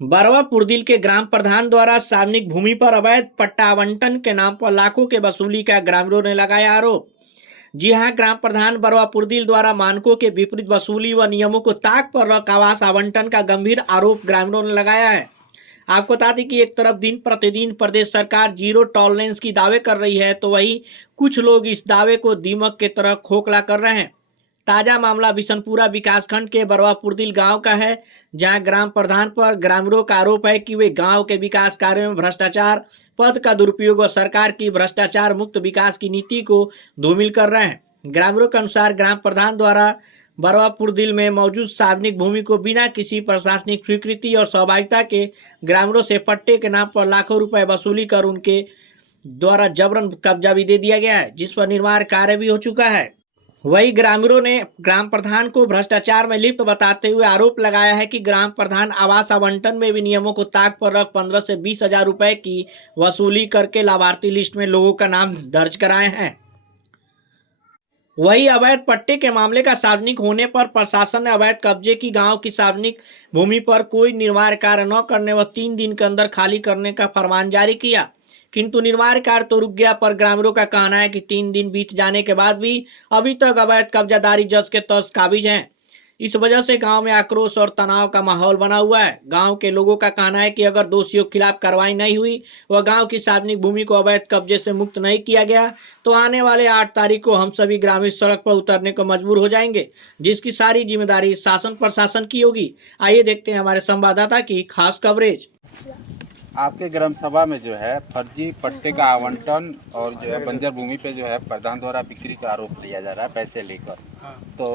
बरवा पुरदिल के ग्राम प्रधान द्वारा सार्वजनिक भूमि पर अवैध पट्टा आवंटन के नाम पर लाखों के वसूली का ग्रामीणों ने लगाया आरोप। जी हां, ग्राम प्रधान बरवा पुरदिल द्वारा मानकों के विपरीत वसूली व नियमों को ताक पर रख आवास आवंटन का गंभीर आरोप ग्रामीणों ने लगाया है। आपको बता दें कि एक तरफ दिन प्रतिदिन प्रदेश सरकार जीरो टॉलरेंस की दावे कर रही है, तो वहीं कुछ लोग इस दावे को दीमक के तरह खोखला कर रहे हैं। ताजा मामला बिशनपुरा विकासखंड के बरवा पुरदिल गांव का है, जहां ग्राम प्रधान पर ग्रामीणों का आरोप है कि वे गांव के विकास कार्यों में भ्रष्टाचार, पद का दुरुपयोग और सरकार की भ्रष्टाचार मुक्त विकास की नीति को धूमिल कर रहे हैं। ग्रामीणों के अनुसार ग्राम प्रधान द्वारा बरवा पुरदिल में मौजूद सार्वजनिक भूमि को बिना किसी प्रशासनिक स्वीकृति और सहभागिता के ग्रामीणों से पट्टे के नाम पर लाखों रुपए वसूली कर उनके द्वारा जबरन कब्जा भी दे दिया गया है, जिस पर निर्माण कार्य भी हो चुका है। वही ग्रामीणों ने ग्राम प्रधान को भ्रष्टाचार में लिप्त बताते हुए आरोप लगाया है कि ग्राम प्रधान आवास आवंटन में भी नियमों को ताक पर रख 15 से 20 हजार रुपए की वसूली करके लाभार्थी लिस्ट में लोगों का नाम दर्ज कराए हैं। वही अवैध पट्टे के मामले का सार्वजनिक होने पर प्रशासन ने अवैध कब्जे की गांव की सार्वजनिक भूमि पर कोई निर्माण कार्य न करने व 3 दिन के अंदर खाली करने का फरमान जारी किया, किंतु निर्माण कार्य तो रुक गया। पर ग्रामीणों का कहना है कि 3 दिन बीत जाने के बाद भी अभी तक अवैध कब्जादारी जस के तस काबिज हैं। इस वजह से गांव में आक्रोश और तनाव का माहौल बना हुआ है। गांव के लोगों का कहना है कि अगर दोषियों के खिलाफ कार्रवाई नहीं हुई व गांव की सार्वजनिक भूमि को अवैध कब्जे से मुक्त नहीं किया गया, तो आने वाले 8 तारीख को हम सभी ग्रामीण सड़क पर उतरने को मजबूर हो जाएंगे, जिसकी सारी जिम्मेदारी शासन प्रशासन की होगी। आइए देखते हैं हमारे संवाददाता की खास कवरेज। आपके ग्राम सभा में जो है फर्जी पट्टे का आवंटन और जो है बंजर भूमि पे जो है प्रधान द्वारा बिक्री का आरोप लिया जा रहा है पैसे लेकर। तो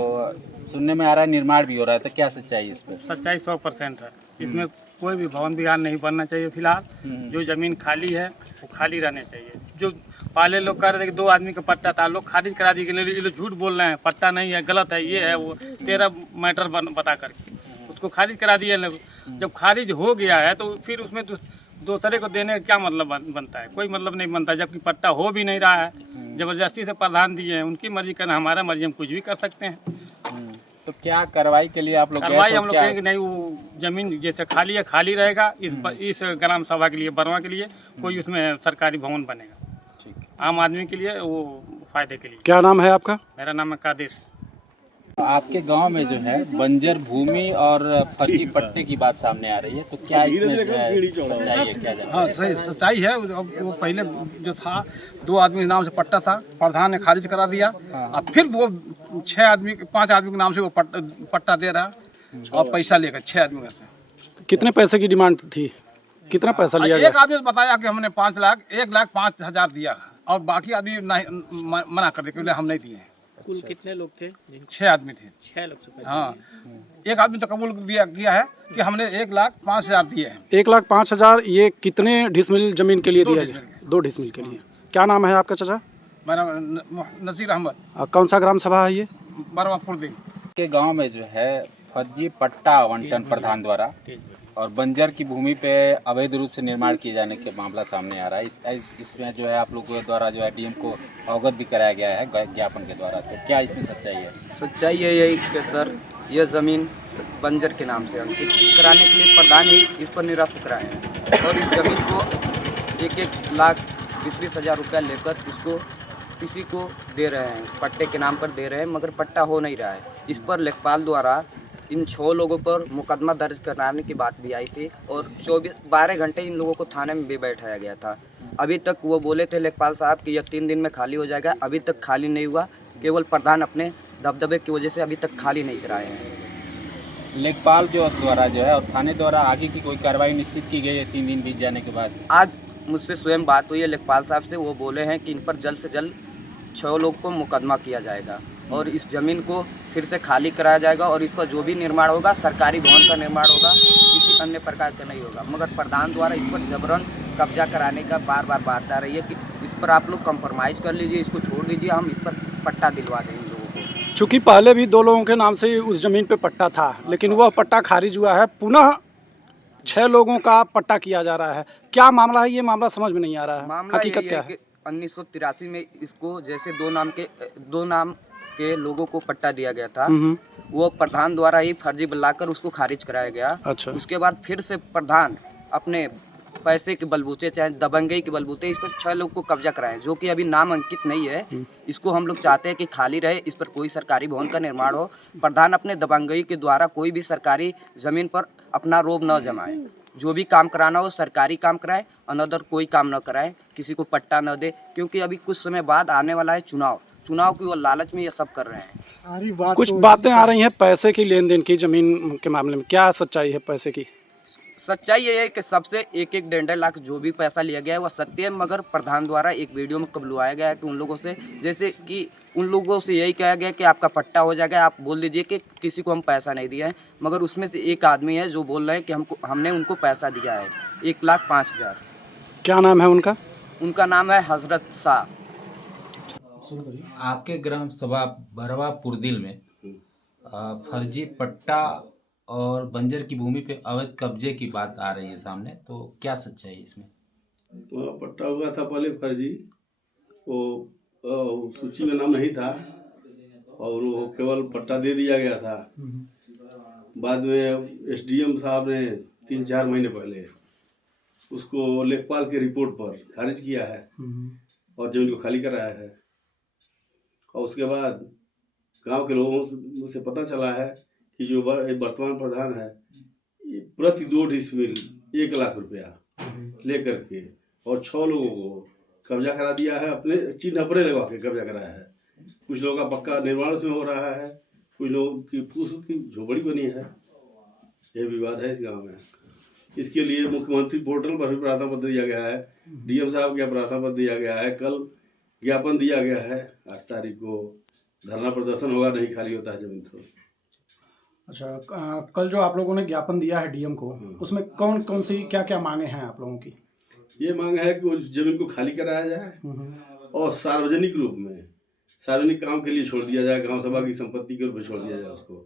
सुनने में आ रहा है निर्माण भी हो रहा है, तो क्या सच्चाई है इस पर? सच्चाई 100% है। इसमें कोई भी भवन विहार नहीं बनना चाहिए। फिलहाल जो जमीन खाली है वो खाली रहने चाहिए। जो पहले लोग कह रहे थे कि 2 आदमी का पट्टा था, लोग खारिज करा दिए। ये लोग झूठ बोल रहे हैं, पट्टा नहीं है, गलत है, ये है वो 13 मैटर बता करके उसको खारिज करा दिए लोग। जब खारिज हो गया है तो फिर उसमें दूसरे को देने का क्या मतलब बनता है? कोई मतलब नहीं बनता, जबकि पट्टा हो भी नहीं रहा है। जबरदस्ती से प्रधान दिए हैं, उनकी मर्जी करना, हमारा मर्जी, हम कुछ भी कर सकते हैं। तो क्या कार्रवाई के लिए आप लोग कार्रवाई हम लोग कहेंगे नहीं, वो जमीन जैसे खाली है खाली रहेगा। इस ग्राम सभा के लिए, बरवा के लिए कोई उसमें सरकारी भवन बनेगा, आम आदमी के लिए वो फायदे के लिए। क्या नाम है आपका? मेरा नाम है कादिर। आपके गांव में जो है बंजर भूमि और फर्जी पट्टे की बात सामने आ रही है, तो क्या इसमें जो है सच्चाई है? क्या जानते हैं? हाँ, सही सच्चाई है। वो पहले जो था 2 आदमी के नाम से पट्टा था, प्रधान ने खारिज करा दिया। अब फिर वो 5 आदमी के नाम से वो पट्टा दे रहा और पैसा लेकर 6 आदमी से। कितने पैसे की डिमांड थी? कितना पैसा लिया एक आदमी ने बताया कि हमने 1,05,000 दिया और बाकी आदमी मना कर दिया, क्योंकि हम नहीं दिए। कुल कितने लोग थे? 6 आदमी थे। 6 लोग। हाँ, एक आदमी तो कबूल किया है कि हमने 1,05,000 दिए हैं। 1,05,000 ये कितने डिसमिल जमीन के लिए दिया है? 2 डिसमिल के लिए। क्या नाम है आपका चाचा? मेरा नसीर अहमद। कौन सा ग्राम सभा है ये? बरवा पुरदिल के गांव में जो है फर्जी पट्टा आवंटन प्रधान द्वारा और बंजर की भूमि पे अवैध रूप से निर्माण किए जाने के मामला सामने आ रहा है। इसमें जो है आप लोगों द्वारा जो है डीएम को अवगत भी कराया गया है ज्ञापन के द्वारा, तो क्या इसमें सच्चाई है? सच्चाई है यही कि सर, यह ज़मीन बंजर के नाम से अंकित कराने के लिए प्रधान ही इस पर निरस्त कराए हैं और इस ज़मीन को 1-1 लाख 20-20 हज़ार रुपया लेकर इसको किसी को दे रहे हैं, पट्टे के नाम पर दे रहे हैं, मगर पट्टा हो नहीं रहा है। इस पर लेखपाल द्वारा इन 6 लोगों पर मुकदमा दर्ज कराने की बात भी आई थी और 12 घंटे इन लोगों को थाने में भी बैठाया गया था। अभी तक वो बोले थे लेखपाल साहब कि यह 3 दिन में खाली हो जाएगा, अभी तक खाली नहीं हुआ। केवल प्रधान अपने दबदबे की वजह से अभी तक खाली नहीं कराए हैं। लेखपाल जो द्वारा जो है और थाने द्वारा आगे की कोई कार्रवाई निश्चित की गई है 3 दिन बीत जाने के बाद? आज मुझसे स्वयं बात हुई है लेखपाल साहब से, वो बोले हैं कि इन पर जल्द से जल्द 6 लोग को मुकदमा किया जाएगा और इस ज़मीन को फिर से खाली कराया जाएगा और इस पर जो भी निर्माण होगा सरकारी भवन का निर्माण होगा, किसी अन्य प्रकार का नहीं होगा। मगर प्रधान द्वारा इस पर जबरन कब्जा कराने का बार बार बात आ रही है कि इस पर आप लोग कंप्रोमाइज़ कर लीजिए, इसको छोड़ दीजिए, हम इस पर पट्टा दिलवा दें इन लोगों को। चूँकि पहले भी 2 लोगों के नाम से उस जमीन पे पट्टा था, लेकिन वह पट्टा खारिज हुआ है, पुनः 6 लोगों का पट्टा किया जा रहा है। क्या मामला है ये? मामला समझ में नहीं आ रहा है, मामला हकीकत ये क्या है है? कि 1983 में इसको जैसे दो नाम के लोगों को पट्टा दिया गया था, वो प्रधान द्वारा ही फर्जी बनाकर उसको खारिज कराया गया। अच्छा। उसके बाद फिर से प्रधान अपने पैसे के बलबूते चाहे दबंगई के बलबूते इस पर 6 लोग को कब्जा कराए, जो कि अभी नाम अंकित नहीं है। इसको हम लोग चाहते हैं कि खाली रहे, इस पर कोई सरकारी भवन का निर्माण हो। प्रधान अपने दबंगई के द्वारा कोई भी सरकारी जमीन पर अपना रोब न जमाए, जो भी काम कराना हो सरकारी काम कराए, अनदर कोई काम न कराए, किसी को पट्टा न दे, क्योंकि अभी कुछ समय बाद आने वाला है चुनाव की वो लालच में ये सब कर रहे हैं। कुछ बातें आ रही हैं पैसे की लेन देन की जमीन के मामले में, क्या सच्चाई है पैसे की? सच्चाई ये है कि सबसे 1-1 1.5 लाख जो भी पैसा लिया गया है वह सत्य है, मगर प्रधान द्वारा एक वीडियो में कबलवाया गया है कि उन लोगों से, जैसे कि उन लोगों से यही कहा गया कि आपका पट्टा हो जाएगा, आप बोल दीजिए कि किसी को हम पैसा नहीं दिया है। मगर उसमें से एक आदमी है जो बोल रहे हैं कि हमने उनको पैसा दिया है 1,05,000। क्या नाम है उनका? उनका नाम है हजरत शाह। आपके ग्राम सभा बरवा पुरदिल में फर्जी पट्टा और बंजर की भूमि पे अवैध कब्जे की बात आ रही है सामने, तो क्या सच्चाई है इसमें? वहाँ पट्टा हुआ था पहले फर्जी, वो सूची में नाम नहीं था और वो केवल पट्टा दे दिया गया था। बाद में एसडीएम साहब ने 3-4 महीने पहले उसको लेखपाल की रिपोर्ट पर खारिज किया है और जमीन को खाली कराया है। और उसके बाद गांव के लोगों से पता चला है कि जो वर्तमान प्रधान है प्रति 2 डिसमिल 1 लाख रुपया लेकर के और 6 लोगों को कब्जा करा दिया है, अपने चिन्ह अपने लगवा के कब्जा कराया है। कुछ लोगों का पक्का निर्माण उसमें हो रहा है, कुछ लोगों की फूस की झोपड़ी बनी है। यह विवाद है इस गाँव में। इसके लिए मुख्यमंत्री पोर्टल पर भी प्रार्थना पत्र दिया गया है, डीएम साहब के प्रार्थना पत्र दिया गया है, कल ज्ञापन दिया गया है। 8 तारीख को धरना प्रदर्शन होगा, नहीं खाली होता है जमीन तो। अच्छा, कल जो आप लोगों ने ज्ञापन दिया है डीएम को, उसमें कौन कौन सी क्या क्या मांगे हैं आप लोगों की? ये मांग है कि उस जमीन को खाली कराया जाए और सार्वजनिक रूप में सार्वजनिक काम के लिए छोड़ दिया जाए, गांव सभा की संपत्ति के रूप में छोड़ दिया जाए उसको।